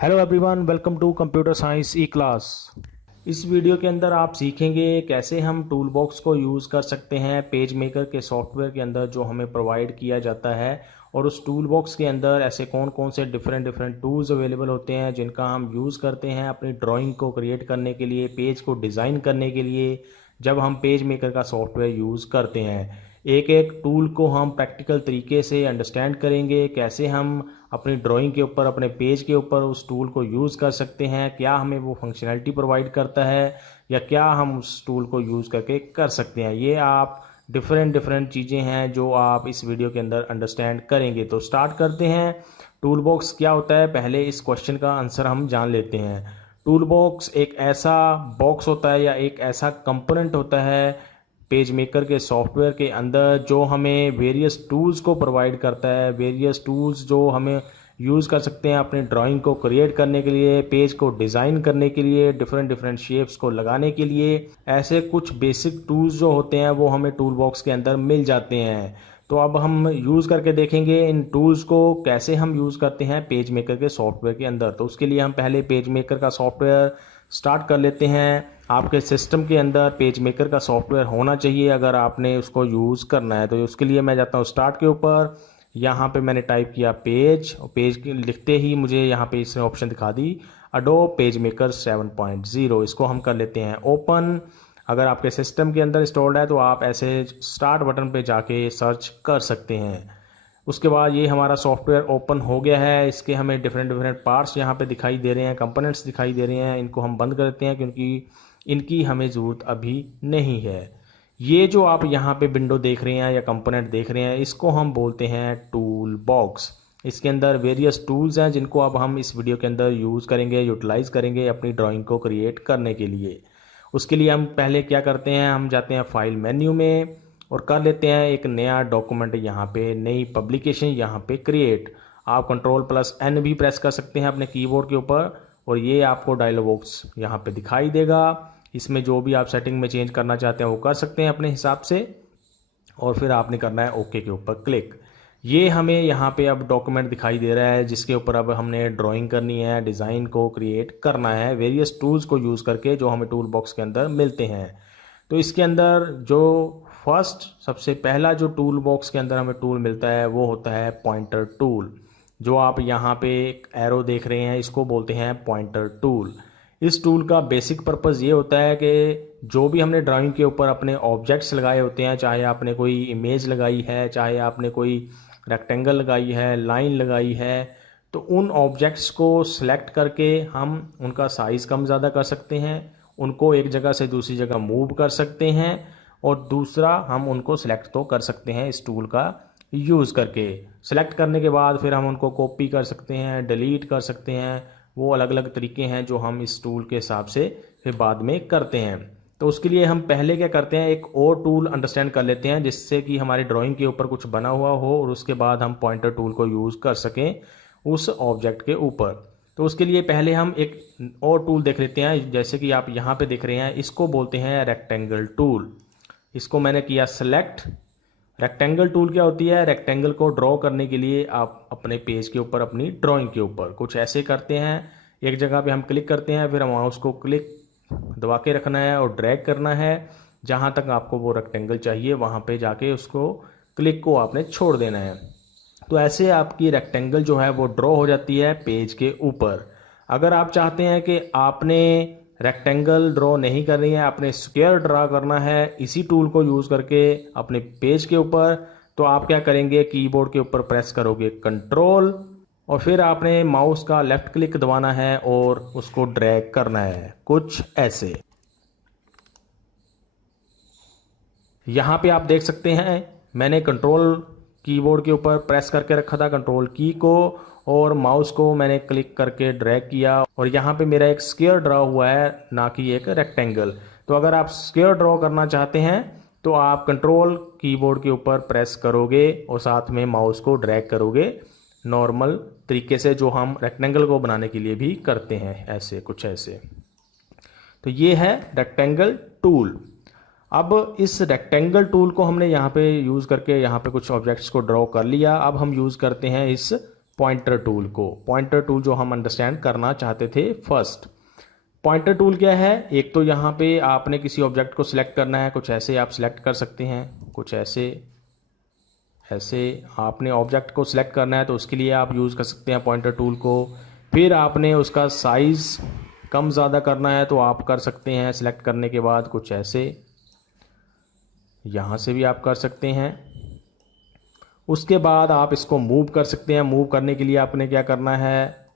Hello everyone, welcome to computer science E class. इस video के अंदर आप सीखेंगे कैसे हम टूल बॉक्स को यूज़ कर सकते हैं पेज मेकर के सॉफ्टवेयर के अंदर जो हमें प्रोवाइड किया जाता है। और उस टूल बॉक्स के अंदर ऐसे कौन कौन से डिफरेंट डिफरेंट टूल्स अवेलेबल होते हैं जिनका हम यूज़ करते हैं अपनी ड्राइंग को क्रिएट करने के लिए, पेज को डिज़ाइन करने के लिए, जब हम पेज मेकर का सॉफ्टवेयर यूज़ करते हैं। एक एक टूल को हम प्रैक्टिकल तरीके से अंडरस्टैंड करेंगे, कैसे हम अपनी ड्राइंग के ऊपर, अपने पेज के ऊपर उस टूल को यूज़ कर सकते हैं, क्या हमें वो फंक्शनैलिटी प्रोवाइड करता है या क्या हम उस टूल को यूज़ करके कर सकते हैं। ये आप डिफरेंट डिफरेंट चीज़ें हैं जो आप इस वीडियो के अंदर अंडरस्टैंड करेंगे। तो स्टार्ट करते हैं। टूल बॉक्स क्या होता है, पहले इस क्वेश्चन का आंसर हम जान लेते हैं। टूल बॉक्स एक ऐसा बॉक्स होता है या एक ऐसा कंपोनेंट होता है पेज मेकर के सॉफ्टवेयर के अंदर जो हमें वेरियस टूल्स को प्रोवाइड करता है। वेरियस टूल्स जो हमें यूज़ कर सकते हैं अपनी ड्राइंग को क्रिएट करने के लिए, पेज को डिज़ाइन करने के लिए, डिफरेंट डिफरेंट शेप्स को लगाने के लिए। ऐसे कुछ बेसिक टूल्स जो होते हैं वो हमें टूल बॉक्स के अंदर मिल जाते हैं। तो अब हम यूज़ करके देखेंगे इन टूल्स को कैसे हम यूज़ करते हैं पेज मेकर के सॉफ्टवेयर के अंदर। तो उसके लिए हम पहले पेज मेकर का सॉफ्टवेयर स्टार्ट कर लेते हैं। आपके सिस्टम के अंदर पेज मेकर का सॉफ्टवेयर होना चाहिए अगर आपने उसको यूज़ करना है। तो उसके लिए मैं जाता हूँ स्टार्ट के ऊपर। यहाँ पे मैंने टाइप किया पेज, और पेज लिखते ही मुझे यहाँ पे इसने ऑप्शन दिखा दी एडोब पेज मेकर 7.0। इसको हम कर लेते हैं ओपन। अगर आपके सिस्टम के अंदर इंस्टॉल्ड है तो आप ऐसे स्टार्ट बटन पे जाके सर्च कर सकते हैं। उसके बाद ये हमारा सॉफ्टवेयर ओपन हो गया है। इसके हमें डिफरेंट डिफरेंट पार्ट्स यहाँ पे दिखाई दे रहे हैं, कंपोनेंट्स दिखाई दे रहे हैं। इनको हम बंद कर देते हैं क्योंकि इनकी हमें ज़रूरत अभी नहीं है। ये जो आप यहाँ पे विंडो देख रहे हैं या कंपोनेंट देख रहे हैं, इसको हम बोलते हैं टूल बॉक्स। इसके अंदर वेरियस टूल्स हैं जिनको अब हम इस वीडियो के अंदर यूज़ करेंगे, यूटिलाइज करेंगे अपनी ड्राइंग को क्रिएट करने के लिए। उसके लिए हम पहले क्या करते हैं, हम जाते हैं फाइल मेन्यू में और कर लेते हैं एक नया डॉक्यूमेंट, यहाँ पे नई पब्लिकेशन, यहाँ पे क्रिएट। आप कंट्रोल+N भी प्रेस कर सकते हैं अपने कीबोर्ड के ऊपर और ये आपको डायलॉग बॉक्स यहाँ पे दिखाई देगा। इसमें जो भी आप सेटिंग में चेंज करना चाहते हैं वो कर सकते हैं अपने हिसाब से। और फिर आपने करना है ओके के ऊपर क्लिक। ये हमें यहाँ पे अब डॉक्यूमेंट दिखाई दे रहा है जिसके ऊपर अब हमने ड्राइंग करनी है, डिज़ाइन को क्रिएट करना है वेरियस टूल्स को यूज़ करके जो हमें टूल बॉक्स के अंदर मिलते हैं। तो इसके अंदर जो फर्स्ट सबसे पहला जो टूल बॉक्स के अंदर हमें टूल मिलता है वो होता है पॉइंटर टूल। जो आप यहाँ पे एक एरो देख रहे हैं इसको बोलते हैं पॉइंटर टूल। इस टूल का बेसिक पर्पज़ ये होता है कि जो भी हमने ड्राइंग के ऊपर अपने ऑब्जेक्ट्स लगाए होते हैं, चाहे आपने कोई इमेज लगाई है, चाहे आपने कोई रेक्टेंगल लगाई है, लाइन लगाई है, तो उन ऑब्जेक्ट्स को सिलेक्ट करके हम उनका साइज़ कम ज़्यादा कर सकते हैं, उनको एक जगह से दूसरी जगह मूव कर सकते हैं और दूसरा हम उनको सिलेक्ट तो कर सकते हैं इस टूल का यूज़ करके। सिलेक्ट करने के बाद फिर हम उनको कॉपी कर सकते हैं, डिलीट कर सकते हैं। वो अलग अलग तरीके हैं जो हम इस टूल के हिसाब से फिर बाद में करते हैं। तो उसके लिए हम पहले क्या करते हैं, एक और टूल अंडरस्टैंड कर लेते हैं जिससे कि हमारी ड्राइंग के ऊपर कुछ बना हुआ हो और उसके बाद हम पॉइंटर टूल को यूज़ कर सकें उस ऑब्जेक्ट के ऊपर। तो उसके लिए पहले हम एक और टूल देख लेते हैं, जैसे कि आप यहाँ पे देख रहे हैं, इसको बोलते हैं रेक्टेंगल टूल। इसको मैंने किया सेलेक्ट। रेक्टेंगल टूल क्या होती है, रेक्टेंगल को ड्रॉ करने के लिए आप अपने पेज के ऊपर, अपनी ड्राइंग के ऊपर कुछ ऐसे करते हैं। एक जगह पे हम क्लिक करते हैं, फिर हम माउस को क्लिक दबा के रखना है और ड्रैग करना है। जहाँ तक आपको वो रेक्टेंगल चाहिए वहाँ पे जाके उसको क्लिक को आपने छोड़ देना है। तो ऐसे आपकी रेक्टेंगल जो है वो ड्रॉ हो जाती है पेज के ऊपर। अगर आप चाहते हैं कि आपने रेक्टेंगल ड्रॉ नहीं करनी है, आपने स्क्वायर ड्रा करना है इसी टूल को यूज़ करके अपने पेज के ऊपर, तो आप क्या करेंगे, कीबोर्ड के ऊपर प्रेस करोगे कंट्रोल और फिर आपने माउस का लेफ़्ट क्लिक दबाना है और उसको ड्रैग करना है कुछ ऐसे। यहाँ पे आप देख सकते हैं मैंने कंट्रोल कीबोर्ड के ऊपर प्रेस करके रखा था, कंट्रोल की को, और माउस को मैंने क्लिक करके ड्रैग किया और यहाँ पे मेरा एक स्क्वायर ड्रा हुआ है, ना कि एक रेक्टेंगल। तो अगर आप स्क्वायर ड्रॉ करना चाहते हैं तो आप कंट्रोल कीबोर्ड के ऊपर प्रेस करोगे और साथ में माउस को ड्रैग करोगे नॉर्मल तरीके से, जो हम रेक्टेंगल को बनाने के लिए भी करते हैं, ऐसे कुछ ऐसे। तो ये है रेक्टेंगल टूल। अब इस रेक्टेंगल टूल को हमने यहाँ पे यूज़ करके यहाँ पे कुछ ऑब्जेक्ट्स को ड्रॉ कर लिया। अब हम यूज़ करते हैं इस पॉइंटर टूल को। पॉइंटर टूल जो हम अंडरस्टैंड करना चाहते थे फर्स्ट। पॉइंटर टूल क्या है? एक तो यहाँ पे आपने किसी ऑब्जेक्ट को सिलेक्ट करना है, कुछ ऐसे आप सिलेक्ट कर सकते हैं, कुछ ऐसे ऐसे आपने ऑब्जेक्ट को सिलेक्ट करना है तो उसके लिए आप यूज़ कर सकते हैं पॉइंटर टूल को। फिर आपने उसका साइज़ कम ज़्यादा करना है तो आप कर सकते हैं सिलेक्ट करने के बाद कुछ ऐसे, यहाँ से भी आप कर सकते हैं। उसके बाद आप इसको मूव कर सकते हैं। मूव करने के लिए आपने क्या करना है,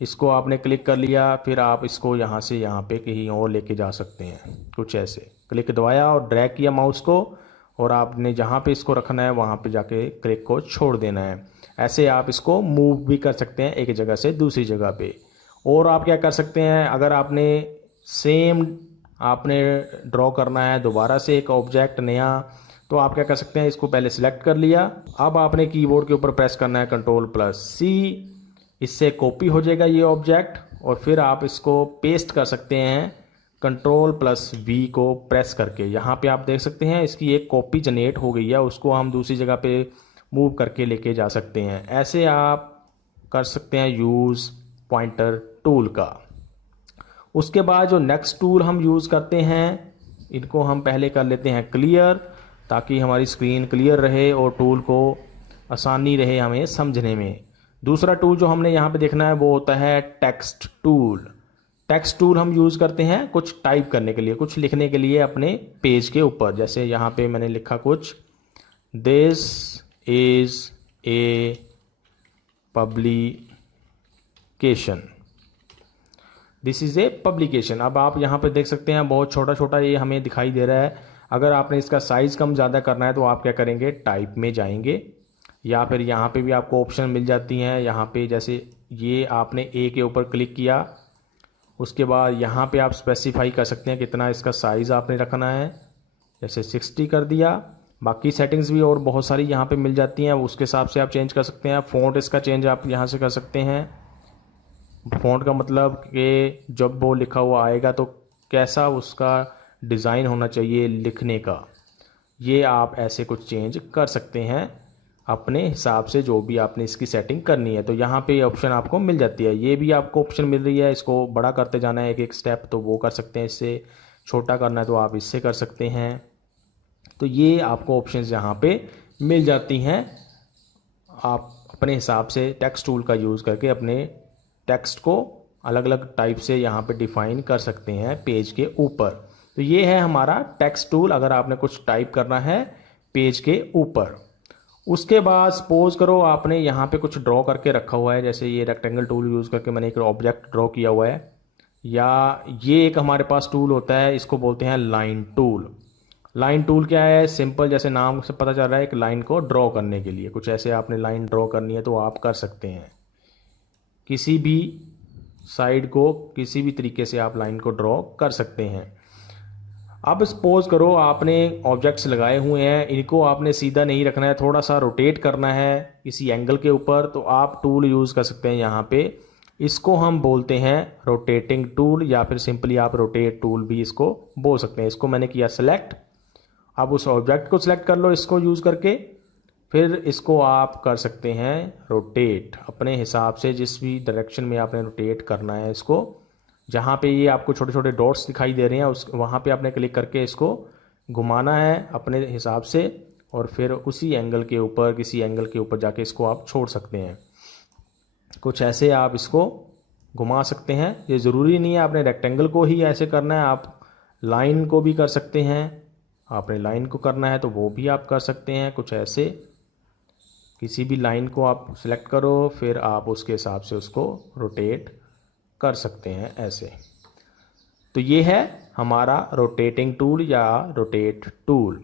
इसको आपने क्लिक कर लिया, फिर आप इसको यहाँ से यहाँ पे कहीं और लेके जा सकते हैं, कुछ ऐसे क्लिक दबाया और ड्रैग किया माउस को, और आपने जहाँ पे इसको रखना है वहाँ पे जाके क्लिक को छोड़ देना है। ऐसे आप इसको मूव भी कर सकते हैं एक जगह से दूसरी जगह पे। और आप क्या कर सकते हैं, अगर आपने सेम आपने ड्रॉ करना है दोबारा से एक ऑब्जेक्ट नया, तो आप क्या कर सकते हैं, इसको पहले सिलेक्ट कर लिया, अब आपने कीबोर्ड के ऊपर प्रेस करना है Ctrl+C, इससे कॉपी हो जाएगा ये ऑब्जेक्ट, और फिर आप इसको पेस्ट कर सकते हैं Ctrl+V को प्रेस करके। यहाँ पे आप देख सकते हैं इसकी एक कॉपी जनरेट हो गई है, उसको हम दूसरी जगह पे मूव करके लेके जा सकते हैं। ऐसे आप कर सकते हैं यूज़ पॉइंटर टूल का। उसके बाद जो नेक्स्ट टूल हम यूज़ करते हैं, इनको हम पहले कर लेते हैं क्लियर, ताकि हमारी स्क्रीन क्लियर रहे और टूल को आसानी रहे हमें समझने में। दूसरा टूल जो हमने यहाँ पे देखना है वो होता है टेक्स्ट टूल। टेक्स्ट टूल हम यूज़ करते हैं कुछ टाइप करने के लिए, कुछ लिखने के लिए अपने पेज के ऊपर। जैसे यहाँ पे मैंने लिखा कुछ, this is a publication, this is a publication. अब आप यहाँ पे देख सकते हैं बहुत छोटा छोटा ये हमें दिखाई दे रहा है। अगर आपने इसका साइज़ कम ज़्यादा करना है तो आप क्या करेंगे, टाइप में जाएंगे, या फिर यहाँ पे भी आपको ऑप्शन मिल जाती हैं। यहाँ पे जैसे ये आपने ए के ऊपर क्लिक किया, उसके बाद यहाँ पे आप स्पेसिफाई कर सकते हैं कितना इसका साइज़ आपने रखना है, जैसे 60 कर दिया। बाकी सेटिंग्स भी और बहुत सारी यहाँ पे मिल जाती हैं, उसके हिसाब से आप चेंज कर सकते हैं। फ़ॉन्ट इसका चेंज आप यहाँ से कर सकते हैं। फ़ॉन्ट का मतलब कि जब वो लिखा हुआ आएगा तो कैसा उसका डिज़ाइन होना चाहिए लिखने का, ये आप ऐसे कुछ चेंज कर सकते हैं अपने हिसाब से, जो भी आपने इसकी सेटिंग करनी है। तो यहाँ पे ऑप्शन आपको मिल जाती है, ये भी आपको ऑप्शन मिल रही है। इसको बड़ा करते जाना है एक एक स्टेप, तो वो कर सकते हैं। इससे छोटा करना है तो आप इससे कर सकते हैं। तो ये आपको ऑप्शंस यहाँ पे मिल जाती हैं। आप अपने हिसाब से टेक्स्ट टूल का यूज़ करके अपने टेक्स्ट को अलग अलग टाइप से यहाँ पे डिफ़ाइन कर सकते हैं पेज के ऊपर। तो ये है हमारा टेक्स्ट टूल, अगर आपने कुछ टाइप करना है पेज के ऊपर। उसके बाद सपोज करो आपने यहाँ पे कुछ ड्रॉ करके रखा हुआ है, जैसे ये रेक्टेंगल टूल यूज़ करके मैंने एक ऑब्जेक्ट ड्रॉ किया हुआ है, या ये एक हमारे पास टूल होता है, इसको बोलते हैं लाइन टूल। लाइन टूल क्या है, सिंपल जैसे नाम से पता चल रहा है, एक लाइन को ड्रॉ करने के लिए। कुछ ऐसे आपने लाइन ड्रॉ करनी है तो आप कर सकते हैं, किसी भी साइड को किसी भी तरीके से आप लाइन को ड्रॉ कर सकते हैं। अब सपोज करो आपने ऑब्जेक्ट्स लगाए हुए हैं, इनको आपने सीधा नहीं रखना है, थोड़ा सा रोटेट करना है किसी एंगल के ऊपर, तो आप टूल यूज़ कर सकते हैं यहाँ पे। इसको हम बोलते हैं रोटेटिंग टूल, या फिर सिंपली आप रोटेट टूल भी इसको बोल सकते हैं। इसको मैंने किया सेलेक्ट, अब उस ऑब्जेक्ट को सिलेक्ट कर लो इसको यूज़ करके, फिर इसको आप कर सकते हैं रोटेट अपने हिसाब से, जिस भी डायरेक्शन में आपने रोटेट करना है इसको। जहाँ पे ये आपको छोटे छोटे डॉट्स दिखाई दे रहे हैं उस वहाँ पे आपने क्लिक करके इसको घुमाना है अपने हिसाब से, और फिर उसी एंगल के ऊपर किसी एंगल के ऊपर जाके इसको आप छोड़ सकते हैं। कुछ ऐसे आप इसको घुमा सकते हैं। ये ज़रूरी नहीं है आपने रेक्टेंगल को ही ऐसे करना है, आप लाइन को भी कर सकते हैं। आपने लाइन को करना है तो वो भी आप कर सकते हैं। कुछ ऐसे किसी भी लाइन को आप सिलेक्ट करो, फिर आप उसके हिसाब से उसको रोटेट कर सकते हैं ऐसे। तो ये है हमारा रोटेटिंग टूल या रोटेट टूल।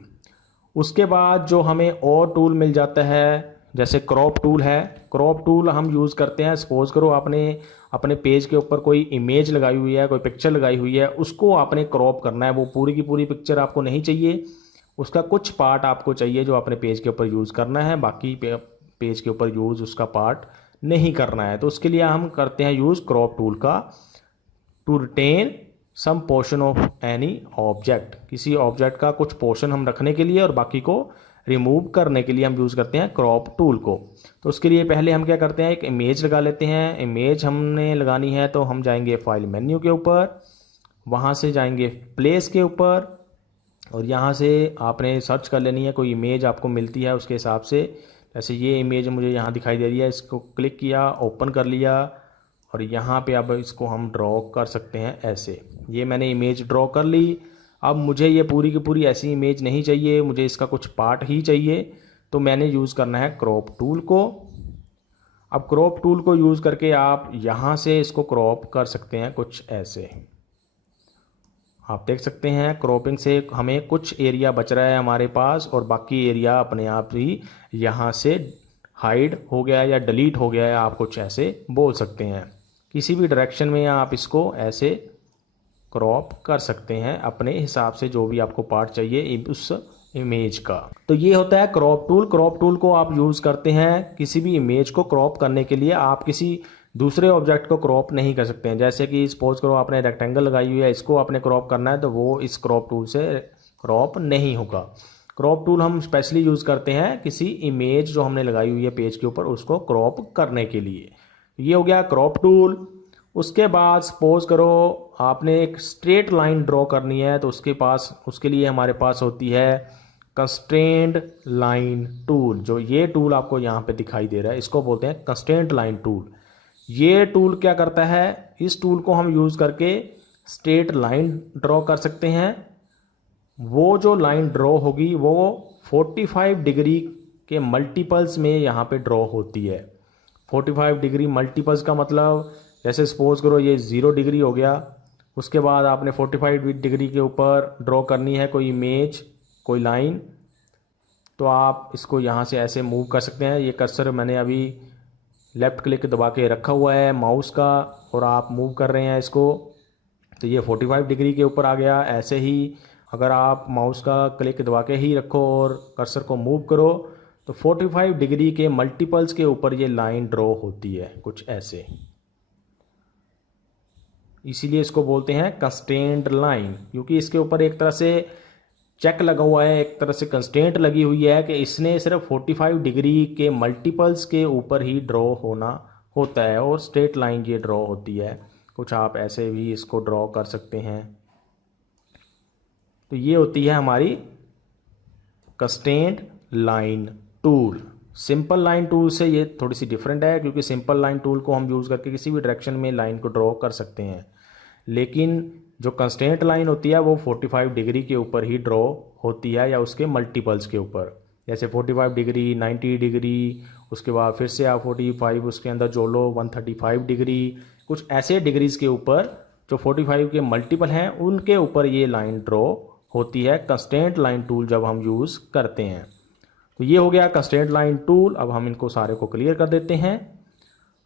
उसके बाद जो हमें और टूल मिल जाता है, जैसे क्रॉप टूल है। क्रॉप टूल हम यूज़ करते हैं, सपोज करो आपने अपने पेज के ऊपर कोई इमेज लगाई हुई है, कोई पिक्चर लगाई हुई है, उसको आपने क्रॉप करना है। वो पूरी की पूरी पिक्चर आपको नहीं चाहिए, उसका कुछ पार्ट आपको चाहिए जो अपने पेज के ऊपर यूज़ करना है, बाकी पेज के ऊपर यूज़ उसका पार्ट नहीं करना है। तो उसके लिए हम करते हैं यूज़ क्रॉप टूल का, to retain some portion of any object. किसी ऑब्जेक्ट का कुछ पोर्शन हम रखने के लिए और बाकी को रिमूव करने के लिए हम यूज़ करते हैं क्रॉप टूल को। तो उसके लिए पहले हम क्या करते हैं, एक इमेज लगा लेते हैं। इमेज हमने लगानी है तो हम जाएंगे फाइल मेन्यू के ऊपर, वहाँ से जाएंगे प्लेस के ऊपर, और यहाँ से आपने सर्च कर लेनी है कोई इमेज आपको मिलती है उसके हिसाब से। जैसे ये इमेज मुझे यहाँ दिखाई दे रही है, इसको क्लिक किया, ओपन कर लिया, और यहाँ पे अब इसको हम ड्रॉ कर सकते हैं ऐसे। ये मैंने इमेज ड्रॉ कर ली। अब मुझे ये पूरी की पूरी ऐसी इमेज नहीं चाहिए, मुझे इसका कुछ पार्ट ही चाहिए, तो मैंने यूज़ करना है क्रॉप टूल को। अब क्रॉप टूल को यूज़ करके आप यहाँ से इसको क्रॉप कर सकते हैं कुछ ऐसे। आप देख सकते हैं क्रॉपिंग से हमें कुछ एरिया बच रहा है हमारे पास, और बाकी एरिया अपने आप ही यहाँ से हाइड हो गया या डिलीट हो गया है, आप कुछ ऐसे बोल सकते हैं। किसी भी डायरेक्शन में आप इसको ऐसे क्रॉप कर सकते हैं अपने हिसाब से, जो भी आपको पार्ट चाहिए उस इमेज का। तो ये होता है क्रॉप टूल। क्रॉप टूल को आप यूज़ करते हैं किसी भी इमेज को क्रॉप करने के लिए। आप किसी दूसरे ऑब्जेक्ट को क्रॉप नहीं कर सकते हैं। जैसे कि सपोज करो आपने रेक्टेंगल लगाई हुई है, इसको आपने क्रॉप करना है तो वो इस क्रॉप टूल से क्रॉप नहीं होगा। क्रॉप टूल हम स्पेशली यूज़ करते हैं किसी इमेज जो हमने लगाई हुई है पेज के ऊपर, उसको क्रॉप करने के लिए। ये हो गया क्रॉप टूल। उसके बाद सपोज करो आपने एक स्ट्रेट लाइन ड्रॉ करनी है, तो उसके लिए हमारे पास होती है कंस्ट्रेंट लाइन टूल। जो ये टूल आपको यहाँ पे दिखाई दे रहा है, इसको बोलते हैं कंस्ट्रेंट लाइन टूल। ये टूल क्या करता है, इस टूल को हम यूज़ करके स्ट्रेट लाइन ड्रॉ कर सकते हैं। वो जो लाइन ड्रॉ होगी वो 45 डिग्री के मल्टीपल्स में यहाँ पे ड्रॉ होती है। 45 डिग्री मल्टीपल्स का मतलब, जैसे सपोज करो ये 0 डिग्री हो गया, उसके बाद आपने 45 डिग्री के ऊपर ड्रॉ करनी है कोई इमेज, कोई लाइन, तो आप इसको यहाँ से ऐसे मूव कर सकते हैं। ये कर्सर मैंने अभी लेफ़्ट क्लिक दबा के रखा हुआ है माउस का, और आप मूव कर रहे हैं इसको, तो ये 45 डिग्री के ऊपर आ गया। ऐसे ही अगर आप माउस का क्लिक दबा के ही रखो और कर्सर को मूव करो, तो 45 डिग्री के मल्टीपल्स के ऊपर ये लाइन ड्रॉ होती है कुछ ऐसे। इसीलिए इसको बोलते हैं कंस्ट्रेंट लाइन, क्योंकि इसके ऊपर एक तरह से चेक लगा हुआ है, एक तरह से कंस्ट्रेंट लगी हुई है कि इसने सिर्फ 45 डिग्री के मल्टीपल्स के ऊपर ही ड्रॉ होना होता है, और स्ट्रेट लाइन ये ड्रॉ होती है। कुछ आप ऐसे भी इसको ड्रॉ कर सकते हैं। तो ये होती है हमारी constraint line tool. Simple line tool से ये थोड़ी सी डिफरेंट है, क्योंकि सिंपल लाइन टूल को हम यूज़ करके किसी भी डायरेक्शन में लाइन को ड्रॉ कर सकते हैं, लेकिन जो कंस्ट्रेंट लाइन होती है वो 45 डिग्री के ऊपर ही ड्रॉ होती है, या उसके मल्टीपल्स के ऊपर। जैसे 45 डिग्री, 90 डिग्री, उसके बाद फिर से आप 45 उसके अंदर जो लो 135 डिग्री, कुछ ऐसे डिग्रीज़ के ऊपर जो 45 के मल्टीपल हैं उनके ऊपर ये लाइन ड्रॉ होती है कंस्ट्रेंट लाइन टूल जब हम यूज़ करते हैं। तो ये हो गया कंस्ट्रेंट लाइन टूल। अब हम इनको सारे को क्लियर कर देते हैं।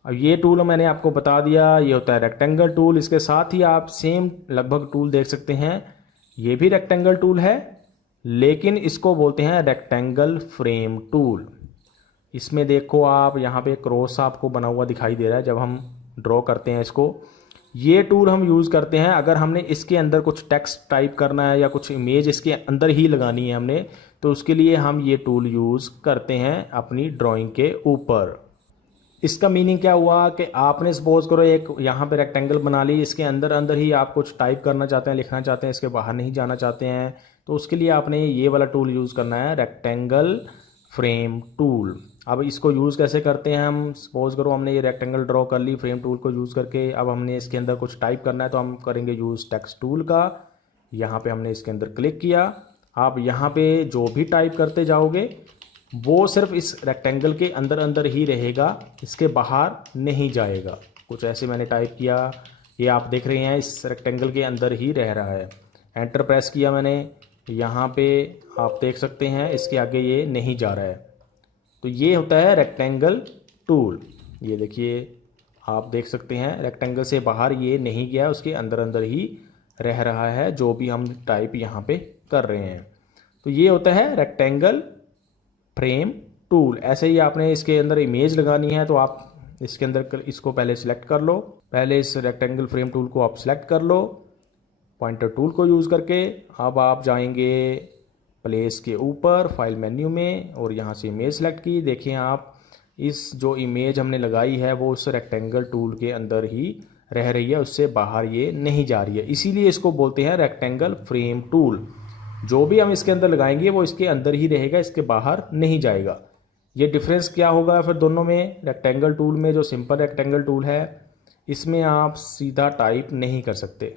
अब ये टूल मैंने आपको बता दिया, ये होता है रेक्टेंगल टूल। इसके साथ ही आप सेम लगभग टूल देख सकते हैं, ये भी रेक्टेंगल टूल है, लेकिन इसको बोलते हैं रेक्टेंगल फ्रेम टूल। इसमें देखो आप यहाँ पे क्रॉस आपको बना हुआ दिखाई दे रहा है जब हम ड्रॉ करते हैं इसको। ये टूल हम यूज़ करते हैं अगर हमने इसके अंदर कुछ टेक्स्ट टाइप करना है या कुछ इमेज इसके अंदर ही लगानी है हमने, तो उसके लिए हम ये टूल यूज़ करते हैं अपनी ड्राइंग के ऊपर। इसका मीनिंग क्या हुआ कि आपने सपोज करो एक यहाँ पे रेक्टेंगल बना ली, इसके अंदर अंदर ही आप कुछ टाइप करना चाहते हैं, लिखना चाहते हैं, इसके बाहर नहीं जाना चाहते हैं, तो उसके लिए आपने ये वाला टूल यूज़ करना है, रेक्टेंगल फ्रेम टूल। अब इसको यूज़ कैसे करते हैं हम, सपोज करो हमने ये रेक्टेंगल ड्रॉ कर ली फ्रेम टूल को यूज़ करके, अब हमने इसके अंदर कुछ टाइप करना है तो हम करेंगे यूज़ टेक्स्ट टूल का। यहाँ पे हमने इसके अंदर क्लिक किया। आप यहाँ पे जो भी टाइप करते जाओगे वो सिर्फ इस रेक्टेंगल के अंदर अंदर ही रहेगा, इसके बाहर नहीं जाएगा। कुछ ऐसे मैंने टाइप किया, ये आप देख रहे हैं इस रेक्टेंगल के अंदर ही रह रहा है। एंटर प्रेस किया मैंने, यहाँ पे आप देख सकते हैं इसके आगे ये नहीं जा रहा है। तो ये होता है रेक्टेंगल टूल। ये देखिए आप देख सकते हैं रेक्टेंगल से बाहर ये नहीं गया, उसके अंदर अंदर ही रह रहा है जो भी हम टाइप यहाँ पे कर रहे हैं। तो ये होता है रेक्टेंगल फ्रेम टूल। ऐसे ही आपने इसके अंदर इमेज लगानी है तो आप इसके अंदर इसको पहले सिलेक्ट कर लो, पहले इस रेक्टेंगल फ्रेम टूल को आप सिलेक्ट कर लो पॉइंटर टूल को यूज़ करके। अब आप जाएंगे प्लेस के ऊपर फाइल मेन्यू में और यहाँ से इमेज सेलेक्ट की। देखिए आप इस जो इमेज हमने लगाई है वो उस रेक्टेंगल टूल के अंदर ही रह रही है, उससे बाहर ये नहीं जा रही है, इसीलिए इसको बोलते हैं रेक्टेंगल फ्रेम टूल। जो भी हम इसके अंदर लगाएंगे वो इसके अंदर ही रहेगा, इसके बाहर नहीं जाएगा। ये डिफरेंस क्या होगा फिर दोनों में? रेक्टेंगल टूल में जो सिंपल रेक्टेंगल टूल है इसमें आप सीधा टाइप नहीं कर सकते।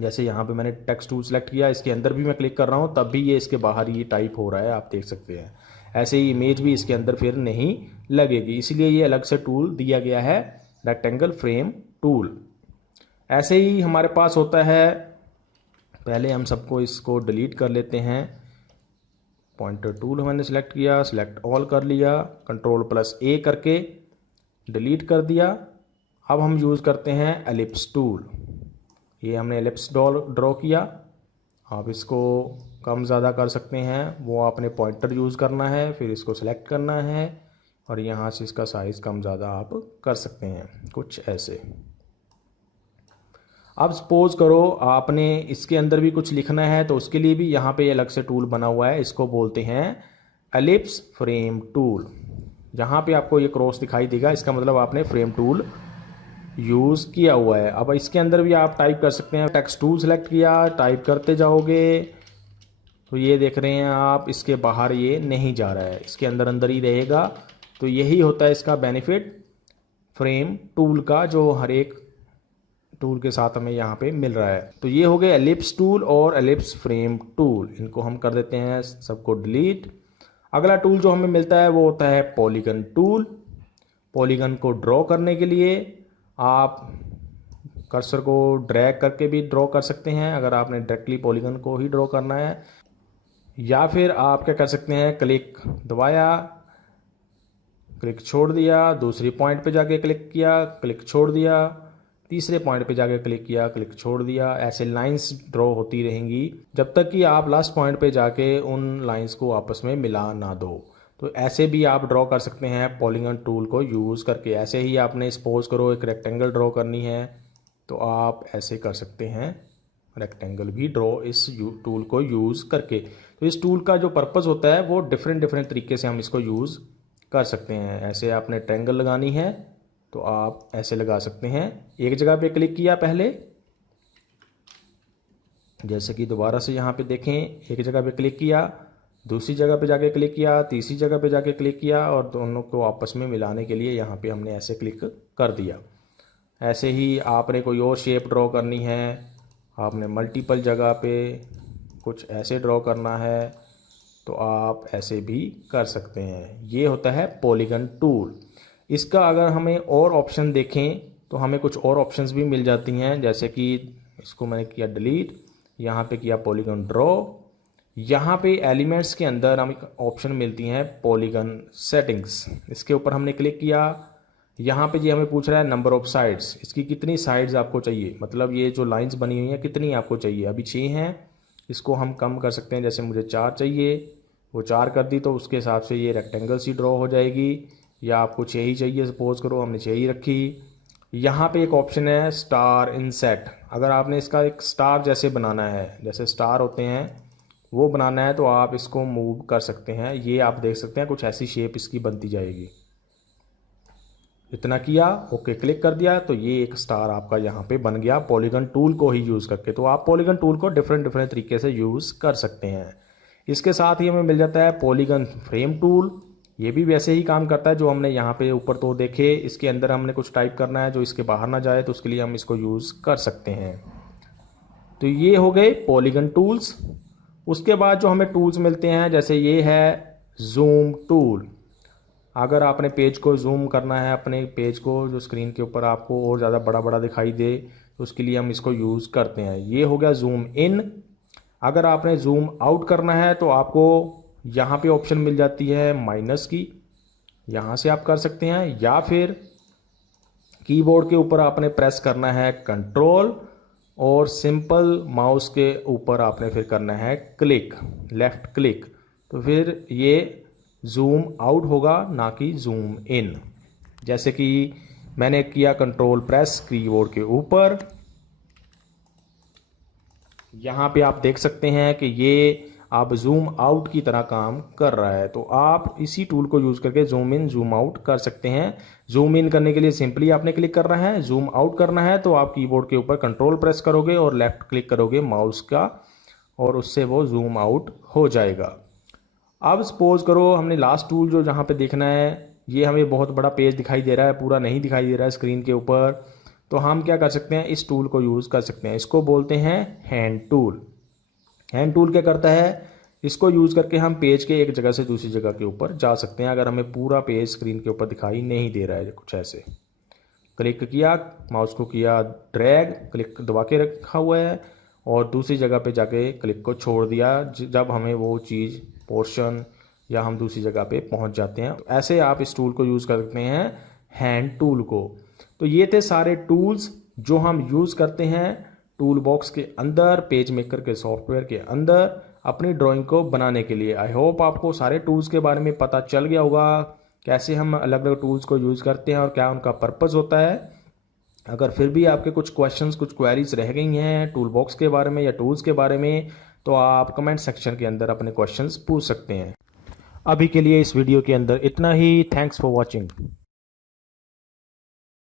जैसे यहाँ पे मैंने टेक्स्ट टूल सेलेक्ट किया, इसके अंदर भी मैं क्लिक कर रहा हूँ तब भी ये इसके बाहर ही टाइप हो रहा है, आप देख सकते हैं। ऐसे ही इमेज भी इसके अंदर फिर नहीं लगेगी, इसलिए ये अलग से टूल दिया गया है रेक्टेंगल फ्रेम टूल। ऐसे ही हमारे पास होता है, पहले हम सबको इसको डिलीट कर लेते हैं। पॉइंटर टूल मैंने सेलेक्ट किया, सेलेक्ट ऑल कर लिया, Ctrl+A करके डिलीट कर दिया। अब हम यूज़ करते हैं एलिप्स टूल। ये हमने एलिप्स ड्रॉ किया, आप इसको कम ज़्यादा कर सकते हैं, वो आपने पॉइंटर यूज़ करना है, फिर इसको सेलेक्ट करना है और यहाँ से इसका साइज़ कम ज़्यादा आप कर सकते हैं, कुछ ऐसे। अब सपोज करो आपने इसके अंदर भी कुछ लिखना है तो उसके लिए भी यहाँ पे अलग से टूल बना हुआ है, इसको बोलते हैं एलिप्स फ्रेम टूल। यहाँ पे आपको ये क्रॉस दिखाई देगा, इसका मतलब आपने फ्रेम टूल यूज़ किया हुआ है। अब इसके अंदर भी आप टाइप कर सकते हैं, टेक्स्ट टूल सेलेक्ट किया, टाइप करते जाओगे तो ये देख रहे हैं आप इसके बाहर ये नहीं जा रहा है, इसके अंदर अंदर ही रहेगा। तो यही होता है इसका बेनिफिट फ्रेम टूल का, जो हर एक टूल के साथ हमें यहाँ पे मिल रहा है। तो ये हो गए एलिप्स टूल और एलिप्स फ्रेम टूल, इनको हम कर देते हैं सबको डिलीट। अगला टूल जो हमें मिलता है वो होता है पॉलीगन टूल। पॉलीगन को ड्रॉ करने के लिए आप कर्सर को ड्रैग करके भी ड्रॉ कर सकते हैं, अगर आपने डायरेक्टली पॉलीगन को ही ड्रॉ करना है, या फिर आप क्या कर सकते हैं, क्लिक दबाया, क्लिक छोड़ दिया, दूसरी पॉइंट पे जाके क्लिक किया, क्लिक छोड़ दिया, तीसरे पॉइंट पे जाके क्लिक किया, क्लिक छोड़ दिया। ऐसे लाइंस ड्रॉ होती रहेंगी जब तक कि आप लास्ट पॉइंट पे जाके उन लाइंस को आपस में मिला ना दो। तो ऐसे भी आप ड्रॉ कर सकते हैं पॉलीगन टूल को यूज़ करके। ऐसे ही आपने सपोज करो एक रेक्टेंगल ड्रॉ करनी है तो आप ऐसे कर सकते हैं, रेक्टेंगल भी ड्रॉ इस टूल को यूज़ करके। तो इस टूल का जो पर्पज़ होता है वो डिफरेंट तरीके से हम इसको यूज़ कर सकते हैं। ऐसे आपने ट्रायंगल लगानी है तो आप ऐसे लगा सकते हैं, एक जगह पे क्लिक किया पहले, जैसे कि दोबारा से यहाँ पे देखें, एक जगह पे क्लिक किया, दूसरी जगह पे जाके क्लिक किया, तीसरी जगह पे जाके क्लिक किया और दोनों को आपस में मिलाने के लिए यहाँ पे हमने ऐसे क्लिक कर दिया। ऐसे ही आपने कोई और शेप ड्रॉ करनी है, आपने मल्टीपल जगह पे कुछ ऐसे ड्रॉ करना है तो आप ऐसे भी कर सकते हैं। ये होता है पॉलीगन टूल। इसका अगर हमें और ऑप्शन देखें तो हमें कुछ और ऑप्शंस भी मिल जाती हैं, जैसे कि इसको मैंने किया डिलीट, यहाँ पे किया पॉलीगन ड्रॉ। यहाँ पे एलिमेंट्स के अंदर हमें ऑप्शन मिलती हैं पॉलीगन सेटिंग्स, इसके ऊपर हमने क्लिक किया। यहाँ पे ये हमें पूछ रहा है नंबर ऑफ साइड्स, इसकी कितनी साइड्स आपको चाहिए, मतलब ये जो लाइंस बनी हुई हैं कितनी आपको चाहिए। अभी 6 हैं, इसको हम कम कर सकते हैं, जैसे मुझे 4 चाहिए, वो 4 कर दी तो उसके हिसाब से ये रेक्टेंगल सी ड्रॉ हो जाएगी। या आपको 6 ही चाहिए, सपोज करो हमने 6 ही रखी। यहाँ पे एक ऑप्शन है स्टार इनसेट, अगर आपने इसका एक स्टार जैसे बनाना है, जैसे स्टार होते हैं वो बनाना है तो आप इसको मूव कर सकते हैं। ये आप देख सकते हैं कुछ ऐसी शेप इसकी बनती जाएगी। इतना किया, ओके क्लिक कर दिया तो ये एक स्टार आपका यहाँ पे बन गया पॉलीगन टूल को ही यूज़ करके। तो आप पॉलीगन टूल को डिफरेंट तरीके से यूज़ कर सकते हैं। इसके साथ ही हमें मिल जाता है पॉलीगन फ्रेम टूल, ये भी वैसे ही काम करता है जो हमने यहाँ पे ऊपर तो देखे। इसके अंदर हमने कुछ टाइप करना है जो इसके बाहर ना जाए तो उसके लिए हम इसको यूज़ कर सकते हैं। तो ये हो गए पॉलीगन टूल्स। उसके बाद जो हमें टूल्स मिलते हैं, जैसे ये है जूम टूल। अगर आपने पेज को जूम करना है, अपने पेज को जो स्क्रीन के ऊपर आपको और ज़्यादा बड़ा दिखाई दे, तो उसके लिए हम इसको यूज़ करते हैं। ये हो गया जूम इन। अगर आपने जूम आउट करना है तो आपको यहाँ पे ऑप्शन मिल जाती है माइनस की, यहाँ से आप कर सकते हैं, या फिर कीबोर्ड के ऊपर आपने प्रेस करना है कंट्रोल और सिंपल माउस के ऊपर आपने फिर करना है क्लिक, लेफ्ट क्लिक, तो फिर ये जूम आउट होगा ना कि जूम इन। जैसे कि मैंने किया कंट्रोल प्रेस कीबोर्ड के ऊपर, यहाँ पे आप देख सकते हैं कि ये अब जूम आउट की तरह काम कर रहा है। तो आप इसी टूल को यूज़ करके जूम इन जूम आउट कर सकते हैं। जूम इन करने के लिए सिंपली आपने क्लिक करना है, जूम आउट करना है तो आप कीबोर्ड के ऊपर कंट्रोल प्रेस करोगे और लेफ्ट क्लिक करोगे माउस का और उससे वो जूम आउट हो जाएगा। अब सपोज करो हमने लास्ट टूल जो जहाँ पे देखना है, ये हमें बहुत बड़ा पेज दिखाई दे रहा है, पूरा नहीं दिखाई दे रहा है स्क्रीन के ऊपर, तो हम क्या कर सकते हैं, इस टूल को यूज़ कर सकते हैं। इसको बोलते हैं हैंड टूल। हैंड टूल क्या करता है, इसको यूज़ करके हम पेज के एक जगह से दूसरी जगह के ऊपर जा सकते हैं अगर हमें पूरा पेज स्क्रीन के ऊपर दिखाई नहीं दे रहा है। कुछ ऐसे क्लिक किया, माउस को किया ड्रैग, क्लिक दबा के रखा हुआ है और दूसरी जगह पे जाके क्लिक को छोड़ दिया जब हमें वो चीज़ पोर्शन या हम दूसरी जगह पे पहुंच जाते हैं। ऐसे आप इस टूल को यूज़ कर सकते हैं, हैंड टूल को। तो ये थे सारे टूल्स जो हम यूज़ करते हैं टूल बॉक्स के अंदर, पेज मेकर के सॉफ्टवेयर के अंदर अपनी ड्राइंग को बनाने के लिए। आई होप आपको सारे टूल्स के बारे में पता चल गया होगा, कैसे हम अलग अलग टूल्स को यूज़ करते हैं और क्या उनका पर्पज़ होता है। अगर फिर भी आपके कुछ क्वेश्चंस, कुछ क्वेरीज रह गई हैं टूल बॉक्स के बारे में या टूल्स के बारे में, तो आप कमेंट सेक्शन के अंदर अपने क्वेश्चंस पूछ सकते हैं। अभी के लिए इस वीडियो के अंदर इतना ही। Thanks for watching.